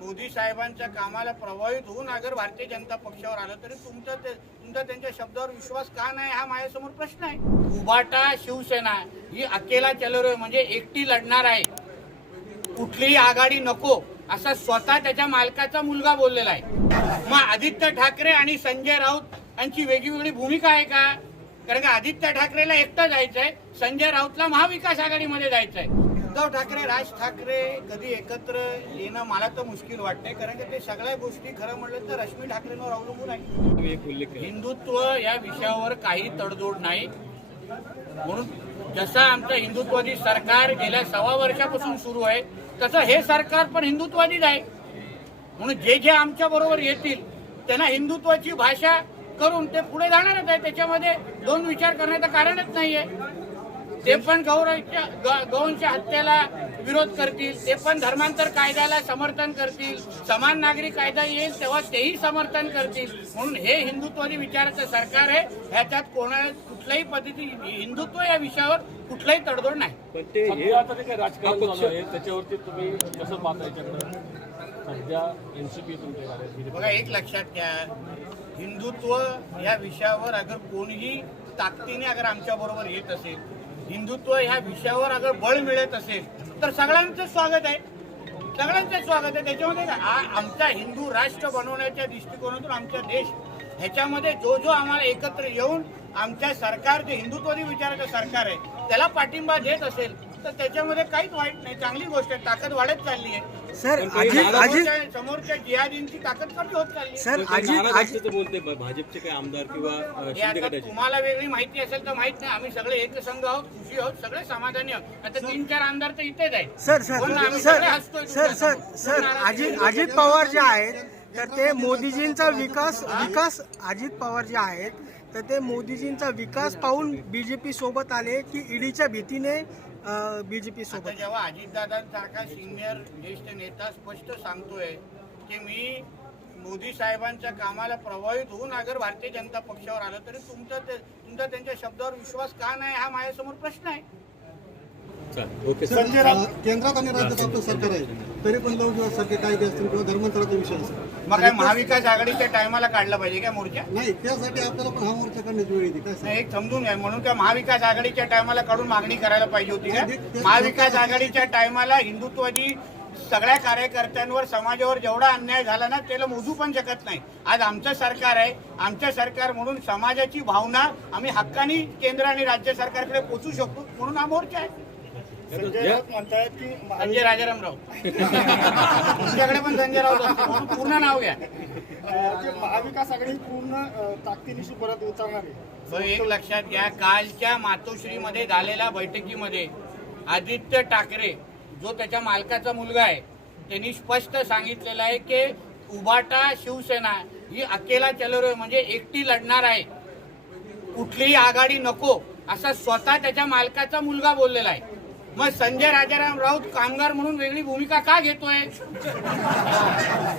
मोदी साहेबांच्या कामाला प्रभावित होऊन अगर भारतीय जनता पक्षावर आलं तरी तुमचा ते- तुमचा त्यांच्या शब्दावर विश्वास का नाही हा माझ्यासमोर प्रश्न आहे. उभाटा शिवसेना ही अकेला चलो म्हणजे एकटी लढणार आहे. कुठलीही आघाडी नको असा स्वतः त्याच्या मालकाचा मुलगा बोललेला आहे. मग आदित्य ठाकरे आणि संजय राऊत यांची वेगळी भूमिका आहे का? कारण का आदित्य ठाकरेला एकटं जायचंय संजय राऊतला महाविकास आघाडीमध्ये जायचंय. उद्धव ठाकरे राज ठाकरे कधी एकत्र येणं मला तर मुश्किल वाटतंय कारण की ते सगळ्या गोष्टी खरं म्हणलं तर रश्मी ठाकरेंवर अवलंबून आहे हिंदुत्व या विषयावर काही तडजोड नाही. म्हणून जसं आमचं हिंदुत्ववादी सरकार गेल्या सव्वा वर्षापासून सुरू आहे तसं हे सरकार पण हिंदुत्ववादीच आहे. म्हणून जे जे आमच्या बरोबर येतील त्यांना हिंदुत्वाची भाषा करून ते पुढे जाणारच आहे. त्याच्यामध्ये दोन विचार करण्याचं कारणच नाहीये. ते पण गौरवच्या ग- गौंच्या हत्येला विरोध करतील. ते पण धर्मांतर कायद्याला समर्थन करतील. समान नागरिक कायदा येईल तेव्हा तेही समर्थन करतील. म्हणून हे हिंदुत्वादी विचाराचं सरकार आहे. ह्याच्यात कोणा कुठल्याही पद्धती हिंदुत्व या विषयावर कुठलाही तडजोड नाही. पण ते हे सध्या आता जे काही राजकारण हा पक्ष- चालू आहे. त्याच्यावरती तुम्ही कसं पाहता याच्याकडं? सध्या एनसीपी तुमच्याकडे बघा एक लक्षात घ्या. हिंदुत्व या विषयावर अगर कोणीही ताकदीने अगर आमच्या बरोबर येत असेल हिंदुत्व ह्या विषयावर अगर बळ मिळत असेल तर सगळ्यांचं स्वागत आहे. सगळ्यांचं स्वागत आहे. त्याच्यामध्ये आमचा हिंदू राष्ट्र बनवण्याच्या दृष्टिकोनातून आमचा देश ह्याच्यामध्ये जो जो आम्हाला एकत्र येऊन आमच्या सरकार जे हिंदुत्ववादी विचाराचं सरकार आहे त्याला पाठिंबा देत असेल तर त्याच्यामध्ये काहीच वाईट नाही. चांगली गोष्ट आहे. ताकद वाढत चालली आहे. सर अजित अजित समोरच्या समोरच्या ताकद कमी होत चालली आहे. सर अजित नाराज बोलते. भाजपचे काही आमदार किंवा अ, हे शिंदे आता गटाचे. तुम्हाला वेगळी माहिती असेल तर माहीत नाही. आम्ही सगळे एकसंघ आहोत खुशी आहोत सगळे समाधानी आहोत. आता तीन चार आमदार तर इथेच आहेत. सर सर बोल ना, आम्ही सर सगळे हसतोय sir sir. Sir Ajit. Ajit Pawar जे आहेत तर ते मोदीजींचा विकास विकास अजित पवार जे आहेत तर ते मोदीजींचा विकास पाहून बीजेपी सोबत आले की ईडीच्या भीतीने बीजेपी आता सोबत? जेव्हा अजितदादांसारखा सिनियर ज्येष्ठ नेता स्पष्ट सांगतोय की मी मोदी साहेबांच्या कामाला प्रभावित होऊन अगर भारतीय जनता पक्षावर आलं तरी तुमचा ते- तुमचा त्यांच्या शब्दावर विश्वास का नाही हा माझ्यासमोर प्रश्न आहे. ओके संजय राऊत केंद्रात आणि राज्यात आपलं सरकार आहे. तरी पण लवकर कायदे असतील किंवा धर्मांतराचा विषय असेल. मग काय महाविकास आघाडीच्या टायमाला काढला पाहिजे का मोर्चा? नाही त्यासाठी आपल्याला पण हा मोर्चा करण्याची वेळ येते. काय नाही, एक समजून घ्या. म्हणून का महाविकास आघाडीच्या टायमाला काढून मागणी करायला पाहिजे होती का? महाविकास आघाडीच्या टायमाला हिंदुत्वादी सगळ्या कार्यकर्त्यांवर समाजावर जेवढा अन्याय झाला ना त्याला मोजू पण शकत नाही. आज आमचं सरकार आहे. आमचं सरकार म्हणून समाजाची भावना आम्ही हक्कानी केंद्र आणि राज्य सरकारकडे पोचू शकतो म्हणून हा मोर्चा आहे. या- म्हणतायत की संजय राजाराम राऊत तुमच्याकडे पण संजय राऊत पूर्ण नाव घ्या. महाविकास आघाडी पूर्ण ताकदीनिशी परत उतरणार आहे. तर एक लक्षात घ्या कालच्या मातोश्रीमध्ये झालेल्या बैठकीमध्ये आदित्य ठाकरे जो त्याच्या मालकाचा मुलगा आहे त्यांनी स्पष्ट सांगितलेलं आहे की उबाटा शिवसेना ही अकेला चलो म्हणजे एकटी लढणार आहे. कुठलीही आघाडी नको असा स्वतः त्याच्या मालकाचा मुलगा बोललेला आहे. मग संजय राजाराम राऊत कामगार म्हणून वेगळी भूमिका का घेतोय?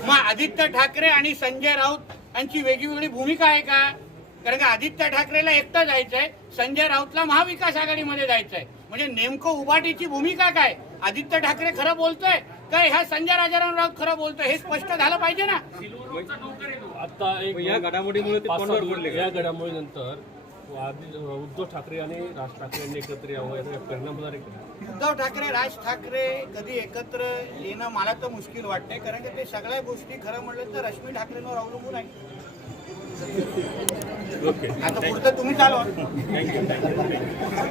मग आदित्य ठाकरे आणि संजय राऊत यांची वेगळी भूमिका आहे का? कारण का आदित्य ठाकरेला एकटं जायचंय संजय राऊतला महाविकास आघाडीमध्ये जायचंय. म्हणजे नेमकं उभाटीची भूमिका काय? आदित्य ठाकरे खरं बोलतोय काय ह्या संजय राजाराम राऊत खरं बोलतोय? हे स्पष्ट झालं पाहिजे ना. आता एक या घडामोडीमुळे? या घडामोडीनंतर आधी उद्धव ठाकरे आणि राज ठाकरे यांनी एकत्र यावं याचा परिणाम होणार आहे का? उद्धव ठाकरे राज ठाकरे कधी एकत्र येणं मला तर मुश्किल वाटतंय कारण की ते सगळ्या गोष्टी खरं म्हणलं तर रश्मी ठाकरेंवर अवलंबून आहे. ओके आता पुढचं तुम्ही चालवा थँक्यू